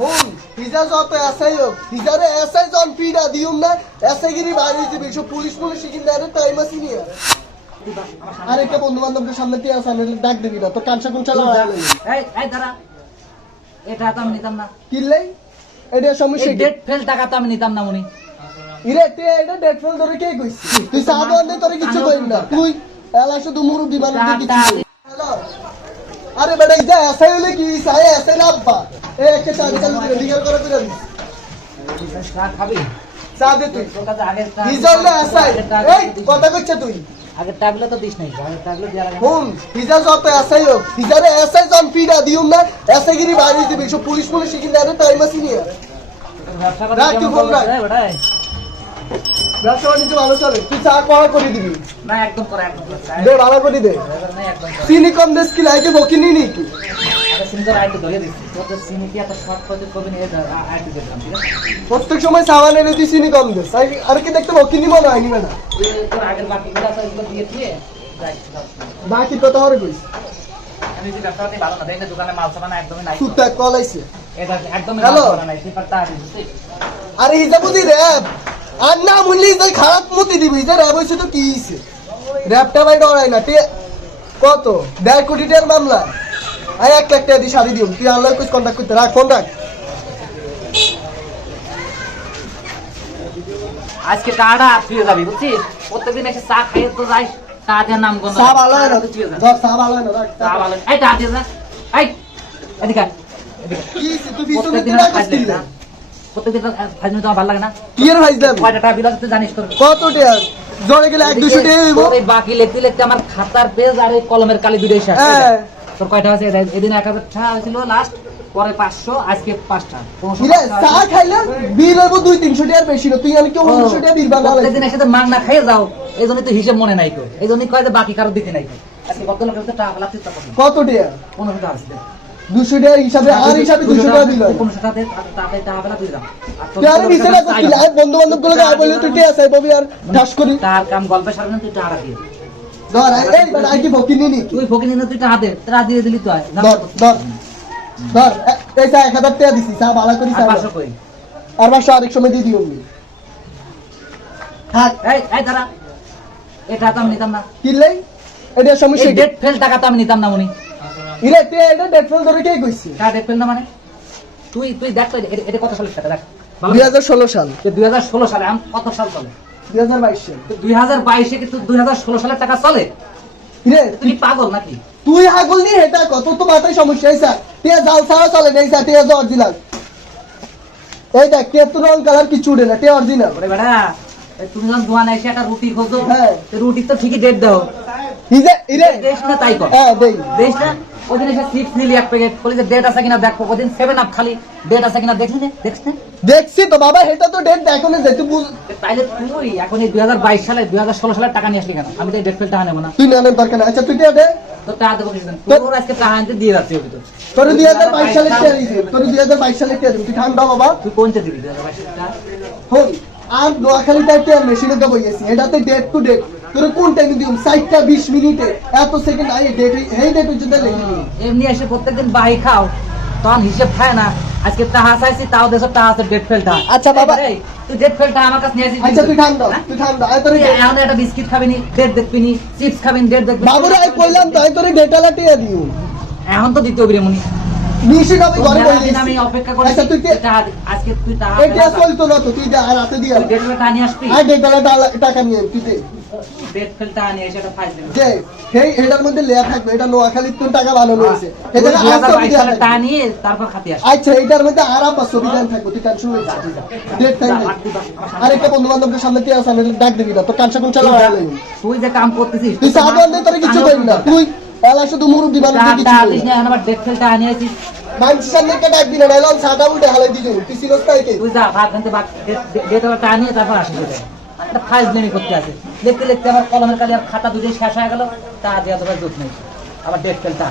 হুন হিজা যত এসআই হোক হিজারে এসআই জন পিডা দিউম না এসআই গিরি বাড়ি দিবি সব পুলিশ শিখিন না টাইম আছে নি আর একটা বন্ধু বান্ধবদের সামনে তুই আসা ডাক দিবি না তো কানসা কোন চালা এই দাঁড়া এটা তো আমি নিতাম না কিল্লাই এটা সমস্যা ডেট ফেল টাকা তো আমি নিতাম না মনি ইরে তুই এটা ডেট ফেল ধরে কে কইছিস তুই সাদা আনতে তোরে কিছু কইন না তুই এলা শুধু মুরুবি বানাতে কিছু আরে বেটা যা এসআই হলে কি সাই এসআই না আব্বা এ একটা চাবি চালু করে লিগাল করে দিলাম চা খাবি চা দে তুই তোর কাছে আগে হিজালে এসআই এই কথা কইছ তুই আগে ট্যাবলেট তো দিস নাই আগে ট্যাবলেট দিয়া লাগে হুন হিজা যত এসআই হোক হিজারে এসআই জন পিডা দিউম না এসআই গিরি বাড়ি দিবি সব পুলিশ শিখিন না টাইম আছে নি ব্যবসা করে রাখ তুই ফোন রাখ বেটাই ব্যবসা বাণিজ্য ভালো চলে তুই চা করা করে দিবি না একদম করে দে ভালো করে দে না একদম চিনি কম দেশ কি লাইকে বকিনি নি কি আগে সিম তো রাইট ধরে দিছি তো সিম কি এত শর্ট করে কবি নিয়ে আইট দিলাম ঠিক আছে প্রত্যেক সময় সামান এনে তুই চিনি কম দেশ আর কি দেখতে বকিনি মনে হয়নি না তোর আগের বাকিগুলো আছে এগুলো দিয়ে দিয়ে বাকি কত হরে কইস আমি যে ব্যবসাতে ভালো না দেখলে দোকানে মাল সামান একদমই নাই সুতা কল আইছে এটা একদমই হ্যালো ভালো নাই সিপারটা দিছি আরে হিজাবুদি র্যাব আর না মুলি যে খারাপ মতি দিবি যে র্যাব হইছে তো কি হইছে র্যাবটা ভাই ডরাই না তে কত 1.5 কোটি টাকার মামলা আয় 1 লাখ টাকা দি শাড়ি দিও তুই আল্লাহ কইস কন্টাক্ট করতে রাখ ফোন রাখ আজকে টাড়া তুই যাবি বুঝছিস প্রত্যেকদিন এসে চা খাইয়ে তো যাই চা দেওয়ার নাম গন্ধ সব আলো না ধর সব আলো না রাখ চা ভালো এই চা দিয়ে যা এই এদিকে কি হইছে তুই বিশ প্রত্যেকদিন টাকা কইছিস খাইলে না প্রত্যেকদিন ফাজমি তোমার ভালো লাগে না কি এর ভাইজান কয়টা টাকা বিলাস তুই জানিস তো কত টাকা জড়ে গেলে 1-200 টাকা হইব তোর এই বাকি লিখতে লিখতে আমার খাতার পেজ আর এই কলমের কালি দুটোই শেষ হ্যাঁ তোর কয়টা আছে এদিন 1000 টাকা ছিল লাস্ট পরে 500 আজকে 5টা ইরে চা খাইলে বিল হইব 200-300 টাকার বেশি না তুই আমি কি 100 টাকা বিল বানালে প্রত্যেকদিন একসাথে মাং না খাইয়ে যাও এই জন্য তো হিসাব মনে নাই কো এই জন্যই কয় যে বাকি কারো দিতে নাই কো আজকে কত লোকের তো টাকা লাগতে তা কত টাকা 15 টাকা আছে 200 টাকা হিসাবে আর হিসাবে 200 টাকা দিল 15 টাকা দে তাতে টাকা বেলা তুই দাও তুই আর নিচে না করতি লাইভ বন্ধু বান্ধব গুলো আই বলে তুই কে আছে ববি আর ঠাস করি তার কাম গল্পে সারবেন তুই টাকা দিয়ে ধর এই বেটা আই কি বকিনি নি তুই ফকিনি না তুই টাকা দে টাকা দিয়ে দিলি তুই ধর ধর ধর এই চা 1000 টাকা দিছি চা ভালো করি চা 500 কই আর 500 আরেক সময় দিয়ে দিও নি থাক এই দাঁড়া এটা তো আমি নিতাম না কিলাই এটা সমস্যা এই ডেট ফেল টাকা তো আমি নিতাম না মনি ইরে তে এটা ডেটফল ধরে কে কইছি টাকা ডেট ফেল না মানে তুই দেখ তো এটা কত সালের টাকা দেখ 2016 সাল 2016 সালে কত সাল চলে 2022 সাল 2022 এ কিন্তু 2016 সালের টাকা চলে ইরে তুই পাগল নাকি তুই হাগল নি এটা কত তো মাথায় সমস্যা হইছে তে জাল ছাড়া চলে নাই তে অরিজিনাল এই দেখ কে তো রং কালার কিছু উড়ে না তে অরিজিনাল ওরে বেটা তুমি যখন দোকানে এসে একটা রুটি খোঁজো হ্যাঁ রুটি তো ঠিকই ডেট দাও ইরে দেশ না তাই কর হ্যাঁ দেই দেশ না ওদিন এসে চিপস নিলি এক প্যাকেট বলি যে ডেট আছে কিনা দেখো ওদিন 7 আপ খালি ডেট আছে কিনা দেখলি না দেখছ না দেখছি তো বাবা এটা তো ডেট দেখো না যে তুই বুঝ তাইলে তুই এখন এই 2022 সালে 2016 সালের টাকা নিয়ে আসলি কেন আমি তো এই ডেট ফেল টাকা নেব না তুই নেন দরকার না আচ্ছা তুই কে দে তো টাকা দেবো কিছু তোর আজকে টাকা আনতে দিয়ে যাচ্ছি ওই তো তোর 2022 সালে কে দিছি তোর 2022 সালে কে দিছি তুই ঠান্ডা বাবা তুই কোনটা দিবি 2022 টাকা হল আর নোয়াখালীটা কে মেশিনে দেবো গেছি এটাতে ডেট টু ডেট তোর কোন টাইমে দিম 60টা 20 মিনিটে এত সেকেন্ড আই ডেট এই ডেট পর্যন্ত লিখি এমনি এসে প্রত্যেকদিন বাহি খাও তখন হিসেব খায় না আজকে টাকা চাইছি তাও দেশে টাকা আছে ডেট ফেলটা আচ্ছা বাবা তুই ডেট ফেলটা আমার কাছে নিয়ে আসিস আচ্ছা তুই ঠান্ডা আয় তোর এখন একটা বিস্কিট খাবি নি ডেট দেখবি নি চিপস খাবি ডেট দেখবি বাবুরে আই কইলাম তো আই তোর ডেটালা টিয়া দিও এখন তো দিতে হবে রে মনি নিশিত আমি ঘরে বইছি আমি অপেক্ষা করি আচ্ছা তুই আজকে তুই টাকা এটা চলতো না তো তুই যা আর রাতে দিয়া ডেট ফেলটা নিয়ে আসবি আই ডেটালা টাকা নিয়ে তুই দে ডেট ফেলটা নিয়ে এসে একটা ফাইল দিবি যে হেই এটার মধ্যে লেয়া থাকবে এটা নোয়াখালীর তোর টাকা বানানো হয়েছে এটা 2022 সালের টাকা নিয়ে তারপর খাতে আসবি আচ্ছা এটার মধ্যে আর আপা ছবি দেন থাকবো তুই টেনশন হয়ে যা ডেট থাকবে আর একটা বন্ধু বান্ধবদের সামনে তুই আসা ডাক দিবি না তো কানসা কোন চালা তুই যে কাম করতেছিস তুই সাদা আনতে তোর কিছু কইন না তুই এলা শুধু মুরুবি বানাতে কিছু টাকা দিস না এখন আবার ডেট ফেলটা নিয়ে আসিস মানুষ সামনে কে ডাক দিনা নাইলে সাদা উল্টে হালাই দিবি তুই সিরিয়াস তাই কে তুই যা ভাত আনতে ডেট টাকা নিয়ে তারপর আসিস একটা ফাইল নেমি করতে আছে লিখতে লিখতে আমার কলমের কালি আর খাতা দুটোই শেষ হয়ে গেল তা দিয়ে তোর জোট নেই আবার ডেট ফেলটা